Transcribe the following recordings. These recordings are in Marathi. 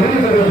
कधी करून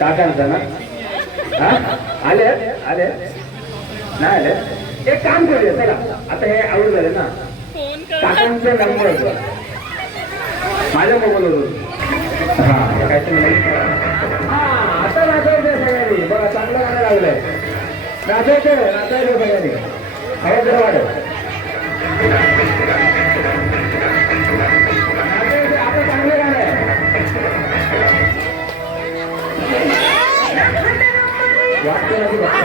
काकांचं ना? हा? आले? आले? नाही आले? एक काम करूया चला. आता हे आवड झाले ना. काकांचं नंबर माझ्या मोबाईलवरून हा काहीतरी हा आता नाचायचं सगळ्यांनी. बघा चांगलं गाणं लागलंय. नाचायचं नाचायचं सगळ्यांनी. हवं जरा वाटत वाटतं ना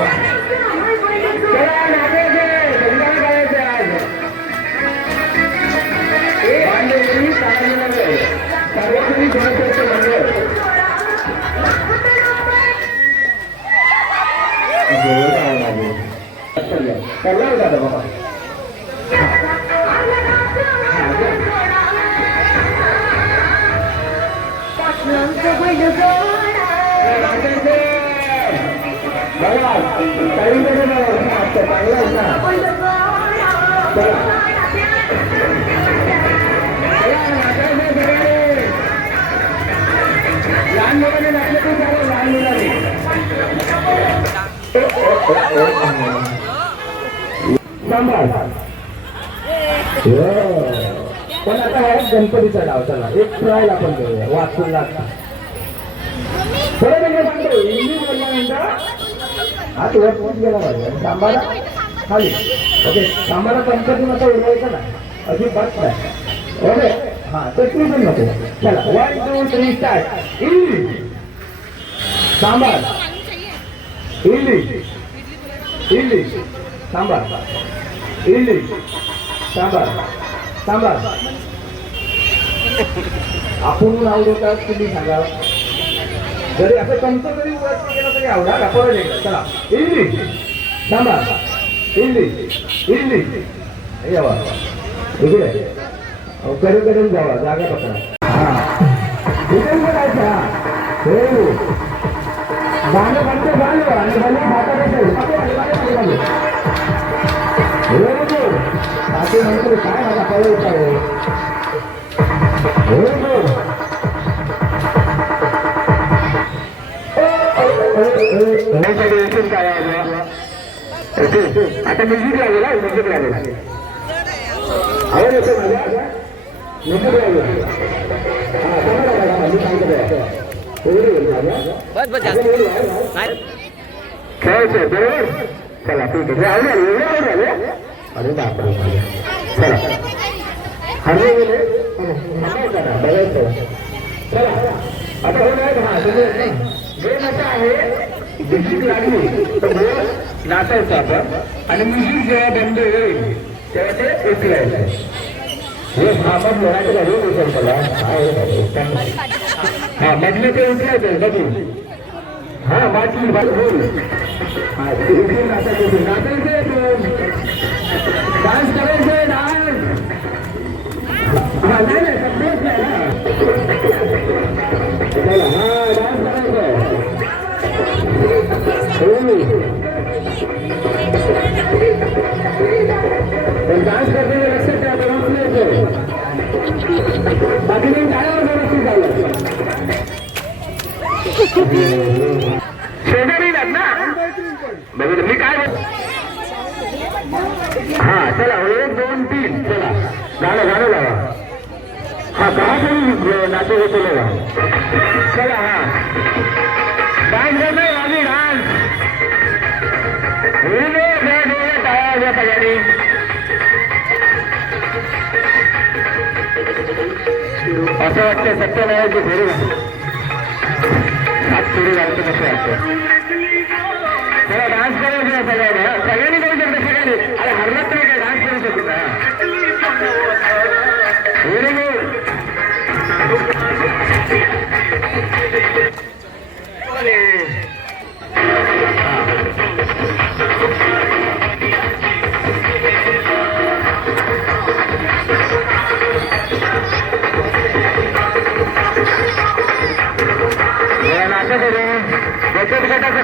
पण आता हा गणपतीचा डाव चला. एक ट्रायल आपण करूया वाचून लागता म्हणजे सांगतो इंग्लिश बोलल्यानंतर? हा तुला पोट गेला पाहिजे. सांभाळा खाली. ओके सांभाळा गणपती मध्ये उडवायचं ना अजिबात नाही. ओके? हा तसली पण नको. चला वन टू थ्री स्टार्ट इल्ली सांबार. इल्ली इल्ली सांबार. इल्ली सांबार. सांबार. आपण आवडतात तुम्ही सांगा. जरी असं कंच जरी वर केलं तरी आवडा का परत एकदा चला इल्ली सांबार इल्ली इल्ली हे यावा इकडे अहो, कडे कडे जावा जागा पकडा हा इकडे करायचं हा हो गाणं म्हणते गाणं आणि खाली भाता बसेल खाली, खाली, खाली, खाली, खाली. हो, हो. बाकी म्हणतो काय माझा पळवता हो हो, आता म्युझिक लागेल म्युझिक लागेल बस बस खेळायचं बरोबर चला. ठीक आहे अरे बापरे चला हरले गेले बघायचं चला. आता होणार नाही हा तुम्ही नशा आहे म्युझिक लागली. तर बोल नाचायचं आपण. आणि म्युझिक जेव्हा बंद होईल तेव्हा ते उचलायचं. हे हा मग मराठीला रोज उचलताला हा मधले ते उचलायचं कधी हा बाकी बाकी बोल. नाचायचं नाचायचं? डान्स करते लक्षात ठेवा तर उचलायचं बाकी नाही काय व्यवस्थित झालं. शेजारी ना? बघू मी काय बोल- हा चला हो, एक दोन तीन चला. गाणं गाणं लावा. हा कहा तरी नाचो चलेगा चला हा. डान्स करना है डान्स. हिरवे बैठ हुए टाया हुआ तैयारी असं वाटतं सत्यनारायणची फेरी हात फेरी घालतो कसं वाटतं चला डान्स करायचं आहे सगळ्यांनी हा. सगळ्यांनी करू शकता सगळ्यांनी अरे हरलात नाही काय डान्स करू शकता व्हेरी गुड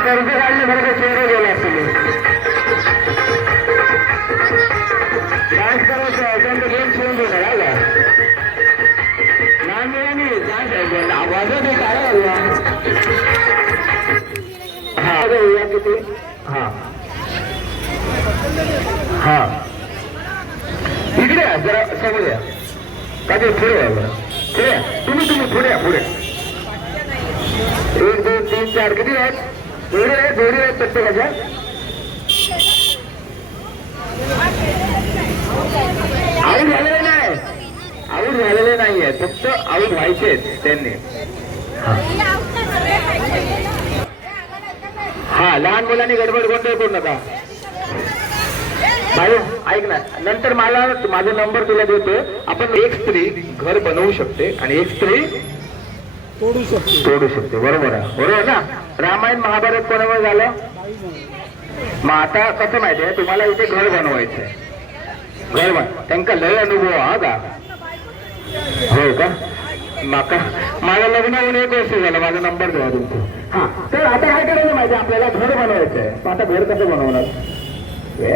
कर्ज काढलं बरोबर चेहरे गेला तुम्ही डान्स करायचं असेल तर गेम शिवून देणार आला लहान मुलांनी डान्स आवाजच येत आला हा येऊया किती हा. हा. इकडे जरा समोर या. का ते पुढे या तुम्ही तुम्ही पुढे या पुढे एक दोन तीन चार किती आहेत जोडी आहेत प्रत्येकाच्या आऊट झालेले नाही. आऊट झालेले नाहीये. फक्त आऊट व्हायचे त्यांनी. हा लहान मुलांनी गडबड गोंधळ करू नका. ऐक ना. नंतर मला माझा नंबर तुला देतो. आपण एक स्त्री घर बनवू शकते आणि एक स्त्री तोडू शकतो. तोडू शकते. बरोबर आहे. बरोबर ना? रामायण महाभारत कोणावर झालं? मग आता कसं माहितीये तुम्हाला इथे घर बनवायचं आहे. घर बन. त्यांना लय अनुभव हा का? हो का? माका माझं लग्न होऊन एक वर्ष झालं. माझा नंबर द्या तुमचा. हा. तर आता काय करायचं माहिती आहे? आपल्याला घर बनवायचं आहे. मग आता घर कसं बनवणार?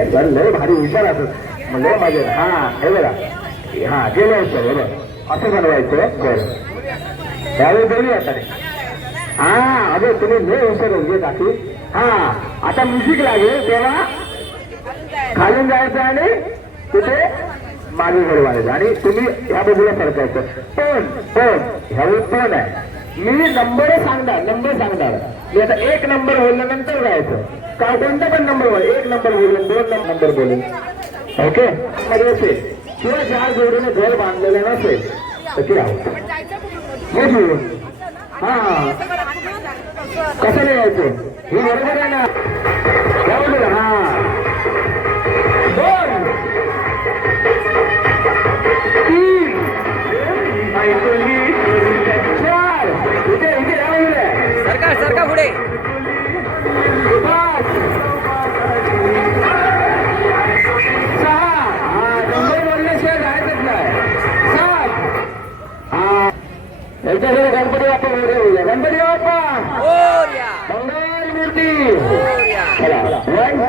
घर लय भारी हुशार असत म्हणजे लय माझे हा हे बघा. हा गेलं असतं बरोबर असं बनवायचं घर. त्यावेळी बोलूया आता. रे हा अगं तुम्ही लय हुशार म्हणजे काकी हा आता म्युझिक लागेल तेव्हा खालून जायचं आणि तिथे मागे घडवायचं आणि तुम्ही ह्या बाजूला सरकायचं पण पण ह्यावर पण आहे. मी नंबर सांगणार नंबर सांगणार. मी आता एक नंबर बोलल्यानंतर जायचं. का कोणता पण नंबर बोल एक नंबर बोलून दोन नंबर बोलून. ओके मध्ये असेल किंवा चार जोडीने घर बांधलेलं नसेल तर ती राहू? हा. कसं लिहायचं हे बरोबर आहे ना. हा.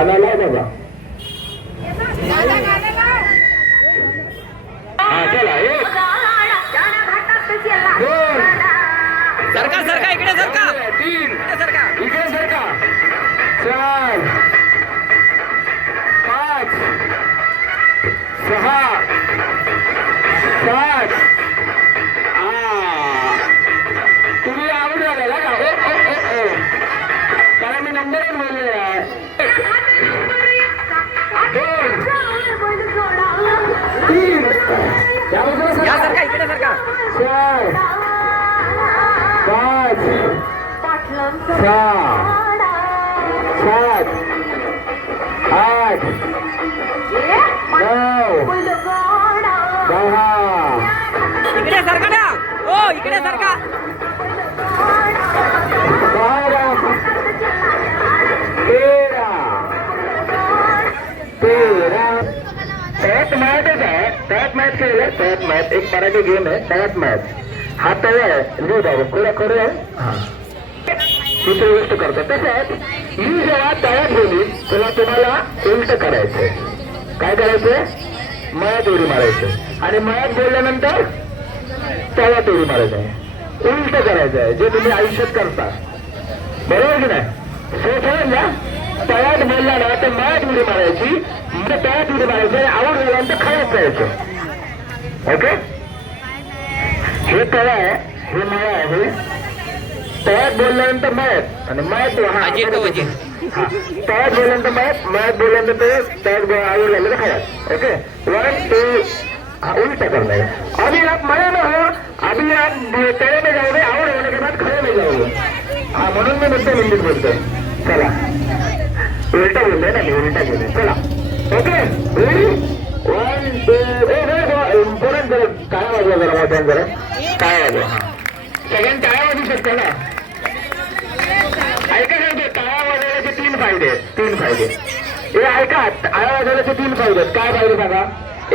गाणं लाव बाबा. हा चला एक. दोन. सरका सरका इकडे सरका. तीन इकडे सरका. चार. चार पाच. सहा. सात. आठ. नऊ. दहा. इकडे सरका ओ इकडे सरका त्यात माहितच आहे त्यात मॅच मॅच एक मराठी गेम आहे तळ्यात मॅच हा तळ आहे लिह बाबा आहे हा। दुसरी गोष्ट करतो तसंच मी जेव्हा तळ्यात बोली तेव्हा तुम्हाला उलट करायचंय काय करायचंय मळ्यात उडी मारायचं आणि मळ्यात बोलल्यानंतर तळ्यात उडी मारायचं आहे उलट करायचं आहे जे तुम्ही आयुष्यात करता। बरोबर की नाही? हे समजलं तळ्यात बोलला ना तर मळ्यात उडी मारायची मग तळ्यात उडी मारायची आणि आवड झाल्यानंतर खळ्यात जायचं ओके? हे तळ आहे हे मळा आहे. तळ्यात बोलल्यानंतर मळ्यात. आणि मळ्यात हा तो तळ्यात बोलल्यानंतर मळ्यात मळ्यात बोलल्यानंतर ते तळ्यात बो- आवड झालं तर खळ्यात ओके? वन टू हा उलटा करना है अभी आप मरे में हो अभी आप तळे में जाओगे आवड होने के बाद खड़े में जाओगे हा म्हणून मी मुद्दा हिंदीत बोलतोय. चला. उलटा बोलतोय ना मी उलटा बोलतोय चला. Okay? Ready one two important जरा काय वाजवा जरा मोठ्या जरा काय वाजवा हा सगळ्यांनी टाळ्या वाजू शकता ना ऐका सांगतो टाळ्या वाजवण्याचे तीन फायदे आहेत तीन फायदे हे ऐका टाळ्या वाजवण्याचे तीन फायदे आहेत काय फायदे सांगा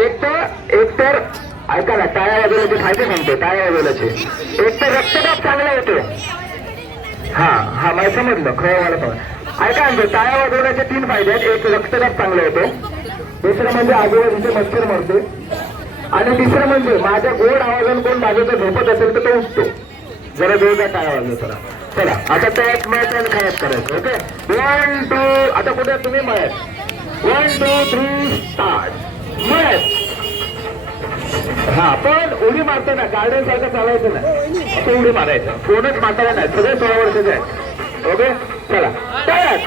एक तर एक तर ऐका ना टाळ्या वाजवण्याचे फायदे सांगतो टाळ्या वाजवण्याचे एक तर रक्तदाब चांगला होतो हा हा मला समजलं खरं मला समज ऐका म्हणतो टाळ्या वाजवण्याचे तीन फायदे आहेत एक रक्तदाब चांगला होतो. दुसरं म्हणजे आजूबाजूचे मच्छर मरते. आणि तिसरं म्हणजे माझ्या गोड आवाजाने कोण माझ्याकडे झोपत असेल तर तो उठतो. जरा जोरदार काय आवाज चला चला आता त्यात मॅच आणि खायात करायचं ओके? वन टू आता कुठे तुम्ही? Match one two three start match हा पण उडी मारताना गार्डन सारखं चालायचं नाही. असं उडी मारायचं. फोनच मारताना नाही सगळे सोळा वर्षाचे आहेत. ओके? चला. तयार.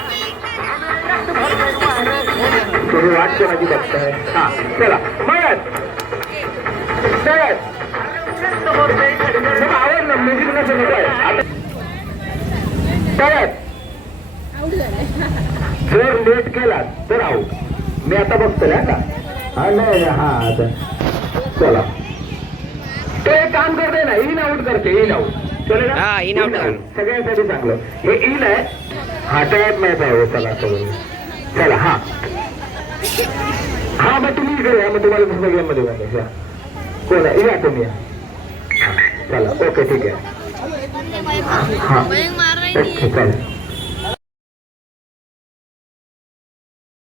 वाटते माझी बघताय हा चला मॅच तयार मग आवडलं म्युझिक नसेल काय? आता तयार जर लेट केला तर आऊट मी आता बघतोय हा का? हा नाही हा आता. चला. तो एक काम करते ना इन आउट करते इन आउट चले हा, in out कर. सगळ्यांसाठी चांगलं. हे इन आहे. हा तयार नाही पाहिजे चला. चला हा. हा मग तुम्ही इकडे या मग तुम्हाला दुसऱ्या गेममध्ये बघायचं कोण आहे? या तुम्ही. या चला ओके ठीक आहे. हा ओके चालेल